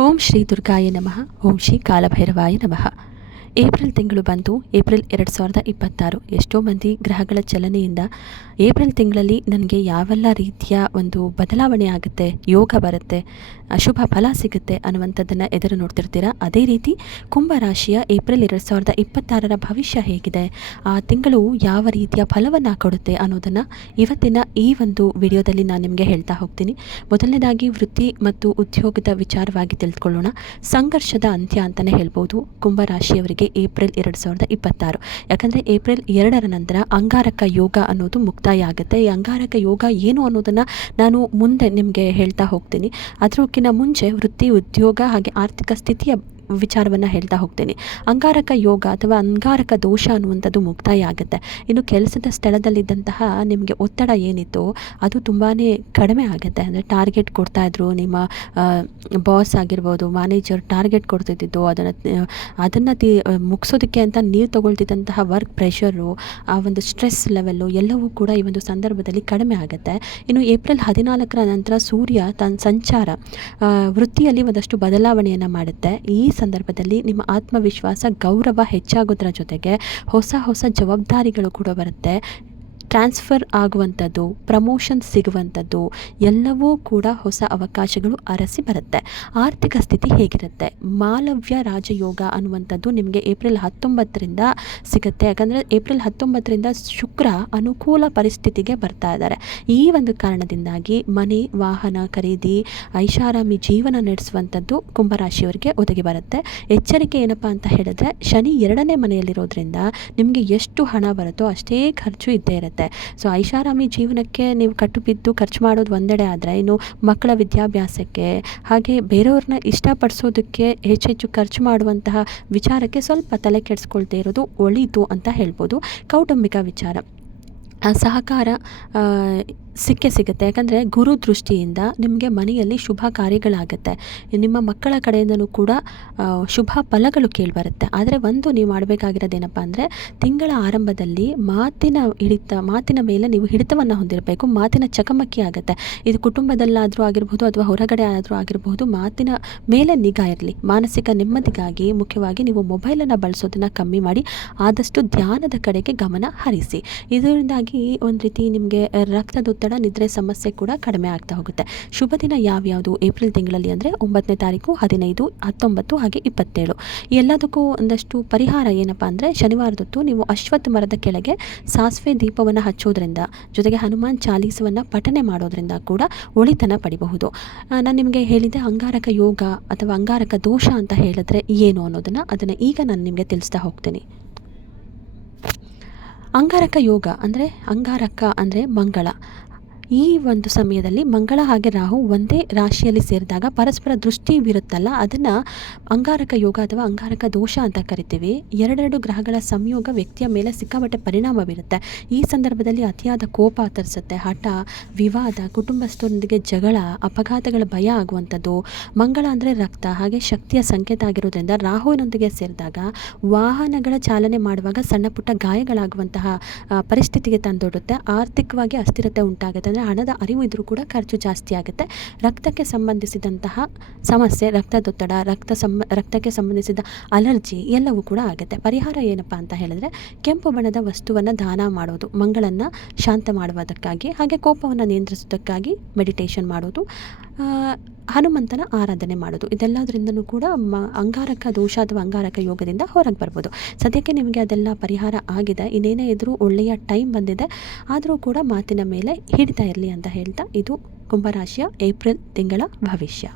ಓಂ ಶ್ರೀ ದುರ್ಗಾಯ ನಮಃ. ಓಂ ಶ್ರೀ ಕಾಲಭೈರವಾಯ ನಮಃ. ಏಪ್ರಿಲ್ ತಿಂಗಳು ಬಂತು. ಏಪ್ರಿಲ್ 2026. ಎಷ್ಟೋ ಮಂದಿ ಗ್ರಹಗಳ ಚಲನೆಯಿಂದ ಏಪ್ರಿಲ್ ತಿಂಗಳಲ್ಲಿ ನನಗೆ ಯಾವೆಲ್ಲ ರೀತಿಯ ಒಂದು ಬದಲಾವಣೆ ಆಗುತ್ತೆ, ಯೋಗ ಬರುತ್ತೆ, ಅಶುಭ ಫಲ ಸಿಗುತ್ತೆ ಅನ್ನುವಂಥದ್ದನ್ನು ಎದುರು ನೋಡ್ತಿರ್ತೀರ. ಅದೇ ರೀತಿ ಕುಂಭರಾಶಿಯ ಏಪ್ರಿಲ್ 2026 ಭವಿಷ್ಯ ಹೇಗಿದೆ, ಆ ತಿಂಗಳು ಯಾವ ರೀತಿಯ ಫಲವನ್ನು ಕೊಡುತ್ತೆ ಅನ್ನೋದನ್ನು ಇವತ್ತಿನ ಈ ಒಂದು ವಿಡಿಯೋದಲ್ಲಿ ನಾನು ನಿಮಗೆ ಹೇಳ್ತಾ ಹೋಗ್ತೀನಿ. ಮೊದಲನೇದಾಗಿ ವೃತ್ತಿ ಮತ್ತು ಉದ್ಯೋಗದ ವಿಚಾರವಾಗಿ ತಿಳಿದುಕೊಳ್ಳೋಣ. ಸಂಘರ್ಷದ ಅಂತ್ಯ ಅಂತಲೇ ಹೇಳ್ಬೋದು ಕುಂಭರಾಶಿಯವರಿಗೆ ಏಪ್ರಿಲ್ 2026. ಯಾಕಂದರೆ ಏಪ್ರಿಲ್ 2ರ ನಂತರ ಅಂಗಾರಕ ಯೋಗ ಅನ್ನೋದು ಮುಕ್ತಾಯ ಆಗುತ್ತೆ. ಈ ಅಂಗಾರಕ ಯೋಗ ಏನು ಅನ್ನೋದನ್ನು ನಾನು ಮುಂದೆ ನಿಮಗೆ ಹೇಳ್ತಾ ಹೋಗ್ತೀನಿ. ಅದಕ್ಕಿಂತ ಮುಂಚೆ ವೃತ್ತಿ, ಉದ್ಯೋಗ ಹಾಗೆ ಆರ್ಥಿಕ ಸ್ಥಿತಿಯ ವಿಚಾರವನ್ನು ಹೇಳ್ತಾ ಹೋಗ್ತೀನಿ. ಅಂಗಾರಕ ಯೋಗ ಅಥವಾ ಅಂಗಾರಕ ದೋಷ ಅನ್ನುವಂಥದ್ದು ಮುಕ್ತಾಯ ಆಗುತ್ತೆ. ಇನ್ನು ಕೆಲಸದ ಸ್ಥಳದಲ್ಲಿದ್ದಂತಹ ನಿಮಗೆ ಒತ್ತಡ ಏನಿತ್ತು ಅದು ತುಂಬಾ ಕಡಿಮೆ ಆಗುತ್ತೆ. ಅಂದರೆ ಟಾರ್ಗೆಟ್ ಕೊಡ್ತಾಯಿದ್ರು, ನಿಮ್ಮ ಬಾಸ್ ಆಗಿರ್ಬೋದು, ಮ್ಯಾನೇಜರ್ ಟಾರ್ಗೆಟ್ ಕೊಡ್ತಿದ್ದು ಅದನ್ನು ಮುಗಿಸೋದಕ್ಕೆ ಅಂತ ನೀವು ತೊಗೊಳ್ತಿದ್ದಂತಹ ವರ್ಕ್ ಪ್ರೆಷರು, ಆ ಒಂದು ಸ್ಟ್ರೆಸ್ ಲೆವೆಲ್ಲು ಎಲ್ಲವೂ ಕೂಡ ಈ ಒಂದು ಸಂದರ್ಭದಲ್ಲಿ ಕಡಿಮೆ ಆಗುತ್ತೆ. ಇನ್ನು ಏಪ್ರಿಲ್ 14ರ ನಂತರ ಸೂರ್ಯ ತನ್ನ ಸಂಚಾರ ವೃತ್ತಿಯಲ್ಲಿ ಒಂದಷ್ಟು ಬದಲಾವಣೆಯನ್ನು ಮಾಡುತ್ತೆ. ಈ ಸಂದರ್ಭದಲ್ಲಿ ನಿಮ್ಮ ಆತ್ಮವಿಶ್ವಾಸ, ಗೌರವ ಹೆಚ್ಚಾಗೋದ್ರ ಜೊತೆಗೆ ಹೊಸ ಜವಾಬ್ದಾರಿಗಳು ಕೂಡ ಬರುತ್ತೆ. ಟ್ರಾನ್ಸ್ಫರ್ ಆಗುವಂಥದ್ದು, ಪ್ರಮೋಷನ್ ಸಿಗುವಂಥದ್ದು ಎಲ್ಲವೂ ಕೂಡ ಹೊಸ ಅವಕಾಶಗಳು ಅರಸಿ ಬರುತ್ತೆ. ಆರ್ಥಿಕ ಸ್ಥಿತಿ ಹೇಗಿರುತ್ತೆ? ಮಾಲವ್ಯ ರಾಜಯೋಗ ಅನ್ನುವಂಥದ್ದು ನಿಮಗೆ ಏಪ್ರಿಲ್ 19ರಿಂದ ಸಿಗುತ್ತೆ. ಯಾಕಂದರೆ ಏಪ್ರಿಲ್ 19ರಿಂದ ಶುಕ್ರ ಅನುಕೂಲ ಪರಿಸ್ಥಿತಿಗೆ ಬರ್ತಾ ಇದ್ದಾರೆ. ಈ ಒಂದು ಕಾರಣದಿಂದಾಗಿ ಮನೆ, ವಾಹನ ಖರೀದಿ, ಐಷಾರಾಮಿ ಜೀವನ ನಡೆಸುವಂಥದ್ದು ಕುಂಭರಾಶಿಯವರಿಗೆ ಒದಗಿ ಬರುತ್ತೆ. ಎಚ್ಚರಿಕೆ ಏನಪ್ಪ ಅಂತ ಹೇಳಿದ್ರೆ, ಶನಿ 2ನೇ ಮನೆಯಲ್ಲಿರೋದ್ರಿಂದ ನಿಮಗೆ ಎಷ್ಟು ಹಣ ಬರುತ್ತೋ ಅಷ್ಟೇ ಖರ್ಚು ಇದ್ದೇ ಇರುತ್ತೆ. ಸೊ ಐಷಾರಾಮಿ ಜೀವನಕ್ಕೆ ನೀವು ಕಟ್ಟುಬಿದ್ದು ಖರ್ಚು ಮಾಡೋದು ಒಂದೆಡೆ ಆದರೆ, ಇನ್ನು ಮಕ್ಕಳ ವಿದ್ಯಾಭ್ಯಾಸಕ್ಕೆ ಹಾಗೆ ಬೇರೆಯವ್ರನ್ನ ಇಷ್ಟಪಡಿಸೋದಕ್ಕೆ ಹೆಚ್ಚೆಚ್ಚು ಖರ್ಚು ಮಾಡುವಂತಹ ವಿಚಾರಕ್ಕೆ ಸ್ವಲ್ಪ ತಲೆ ಕೆಡಿಸ್ಕೊಳ್ತೇ ಇರೋದು ಒಳಿತು ಅಂತ ಹೇಳ್ಬೋದು. ಕೌಟುಂಬಿಕ ವಿಚಾರ, ಸಹಕಾರ ಸಿಗುತ್ತೆ. ಯಾಕಂದರೆ ಗುರು ದೃಷ್ಟಿಯಿಂದ ನಿಮಗೆ ಮನೆಯಲ್ಲಿ ಶುಭ ಕಾರ್ಯಗಳಾಗುತ್ತೆ. ನಿಮ್ಮ ಮಕ್ಕಳ ಕಡೆಯಿಂದಲೂ ಕೂಡ ಶುಭ ಫಲಗಳು ಕೇಳಿಬರುತ್ತೆ. ಆದರೆ ಒಂದು ನೀವು ಮಾಡಬೇಕಾಗಿರೋದೇನಪ್ಪ ಅಂದರೆ, ತಿಂಗಳ ಆರಂಭದಲ್ಲಿ ಮಾತಿನ ಮೇಲೆ ನೀವು ಹಿಡಿತವನ್ನು ಹೊಂದಿರಬೇಕು. ಮಾತಿನ ಚಕಮಕಿ ಆಗುತ್ತೆ. ಇದು ಕುಟುಂಬದಲ್ಲಾದರೂ ಆಗಿರ್ಬೋದು ಅಥವಾ ಹೊರಗಡೆ ಆದರೂ ಆಗಿರ್ಬೋದು, ಮಾತಿನ ಮೇಲೆ ನಿಗಾ ಇರಲಿ. ಮಾನಸಿಕ ನೆಮ್ಮದಿಗಾಗಿ ಮುಖ್ಯವಾಗಿ ನೀವು ಮೊಬೈಲನ್ನು ಬಳಸೋದನ್ನು ಕಮ್ಮಿ ಮಾಡಿ ಆದಷ್ಟು ಧ್ಯಾನದ ಕಡೆಗೆ ಗಮನ ಹರಿಸಿ. ಇದರಿಂದಾಗಿ ಒಂದು ರೀತಿ ನಿಮಗೆ ರಕ್ತದೊತ್ತಡ, ನಿದ್ರೆ ಸಮಸ್ಯೆ ಕೂಡ ಕಡಿಮೆ ಆಗ್ತಾ ಹೋಗುತ್ತೆ. ಶುಭ ದಿನ ಯಾವ್ಯಾವುದು ಏಪ್ರಿಲ್ ತಿಂಗಳಲ್ಲಿ ಅಂದರೆ 9ನೇ ತಾರೀಕು, 15, 19 ಹಾಗೆ 27. ಎಲ್ಲದಕ್ಕೂ ಒಂದಷ್ಟು ಪರಿಹಾರ ಏನಪ್ಪ ಅಂದರೆ, ಶನಿವಾರದೊತ್ತು ನೀವು ಅಶ್ವತ್ಥ ಮರದ ಕೆಳಗೆ ಸಾಸಿವೆ ದೀಪವನ್ನು ಹಚ್ಚೋದ್ರಿಂದ, ಜೊತೆಗೆ ಹನುಮಾನ್ ಚಾಲೀಸವನ್ನು ಪಠನೆ ಮಾಡೋದ್ರಿಂದ ಕೂಡ ಒಳಿತನ ಪಡಿಬಹುದು. ನಾನು ನಿಮಗೆ ಹೇಳಿದೆ ಅಂಗಾರಕ ಯೋಗ ಅಥವಾ ಅಂಗಾರಕ ದೋಷ ಅಂತ ಹೇಳಿದ್ರೆ ಏನು ಅನ್ನೋದನ್ನು, ಅದನ್ನು ಈಗ ನಾನು ನಿಮಗೆ ತಿಳಿಸ್ತಾ ಹೋಗ್ತೀನಿ. ಅಂಗಾರಕ ಯೋಗ ಅಂದರೆ, ಅಂಗಾರಕ ಅಂದರೆ ಮಂಗಳ. ಈ ಒಂದು ಸಮಯದಲ್ಲಿ ಮಂಗಳ ಹಾಗೆ ರಾಹು ಒಂದೇ ರಾಶಿಯಲ್ಲಿ ಸೇರಿದಾಗ ಪರಸ್ಪರ ದೃಷ್ಟಿ ಬೀರುತ್ತಲ್ಲ, ಅದನ್ನು ಅಂಗಾರಕ ಯೋಗ ಅಥವಾ ಅಂಗಾರಕ ದೋಷ ಅಂತ ಕರಿತೀವಿ. ಎರಡೆರಡು ಗ್ರಹಗಳ ಸಂಯೋಗ ವ್ಯಕ್ತಿಯ ಮೇಲೆ ಸಿಕ್ಕಾಪಟ್ಟೆ ಪರಿಣಾಮ ಬೀರುತ್ತೆ. ಈ ಸಂದರ್ಭದಲ್ಲಿ ಅತಿಯಾದ ಕೋಪ ತರಿಸುತ್ತೆ, ಹಠ, ವಿವಾದ, ಕುಟುಂಬಸ್ಥರೊಂದಿಗೆ ಜಗಳ, ಅಪಘಾತಗಳ ಭಯ ಆಗುವಂಥದ್ದು. ಮಂಗಳ ಅಂದರೆ ರಕ್ತ ಹಾಗೆ ಶಕ್ತಿಯ ಸಂಕೇತ ಆಗಿರೋದ್ರಿಂದ ರಾಹುವಿನೊಂದಿಗೆ ಸೇರಿದಾಗ ವಾಹನಗಳ ಚಾಲನೆ ಮಾಡುವಾಗ ಸಣ್ಣ ಪುಟ್ಟ ಗಾಯಗಳಾಗುವಂತಹ ಪರಿಸ್ಥಿತಿಗೆ ತಂದೊಡ್ಡುತ್ತೆ. ಆರ್ಥಿಕವಾಗಿ ಅಸ್ಥಿರತೆ ಉಂಟಾಗುತ್ತೆ. ಅಂದರೆ ಹಣದ ಅರಿವು ಇದ್ರೂ ಕೂಡ ಖರ್ಚು ಜಾಸ್ತಿ ಆಗುತ್ತೆ. ರಕ್ತಕ್ಕೆ ಸಂಬಂಧಿಸಿದಂತಹ ಸಮಸ್ಯೆ, ರಕ್ತದೊತ್ತಡ, ರಕ್ತಕ್ಕೆ ಸಂಬಂಧಿಸಿದ ಅಲರ್ಜಿ ಎಲ್ಲವೂ ಕೂಡ ಆಗುತ್ತೆ. ಪರಿಹಾರ ಏನಪ್ಪ ಅಂತ ಹೇಳಿದ್ರೆ, ಕೆಂಪು ಬಣ್ಣದ ವಸ್ತುವನ್ನು ದಾನ ಮಾಡೋದು, ಮಂಗಳನ್ನು ಶಾಂತ ಮಾಡುವುದಕ್ಕಾಗಿ, ಹಾಗೆ ಕೋಪವನ್ನು ನಿಯಂತ್ರಿಸೋದಕ್ಕಾಗಿ ಮೆಡಿಟೇಷನ್ ಮಾಡೋದು, ಹನುಮಂತನ ಆರಾಧನೆ ಮಾಡೋದು. ಇದೆಲ್ಲದರಿಂದನೂ ಕೂಡ ಅಂಗಾರಕ ದೋಷ ಅಥವಾ ಅಂಗಾರಕ ಯೋಗದಿಂದ ಹೊರಗೆ ಬರ್ಬೋದು. ಸದ್ಯಕ್ಕೆ ನಿಮಗೆ ಅದೆಲ್ಲ ಪರಿಹಾರ ಆಗಿದೆ. ಇನ್ನೇನೇ ಇದ್ರೂ ಒಳ್ಳೆಯ ಟೈಮ್ ಬಂದಿದೆ. ಆದರೂ ಕೂಡ ಮಾತಿನ ಮೇಲೆ ಹಿಡಿತಾ ಇರಲಿ ಅಂತ ಹೇಳ್ತಾ, ಇದು ಕುಂಭರಾಶಿಯ ಏಪ್ರಿಲ್ ತಿಂಗಳ ಭವಿಷ್ಯ.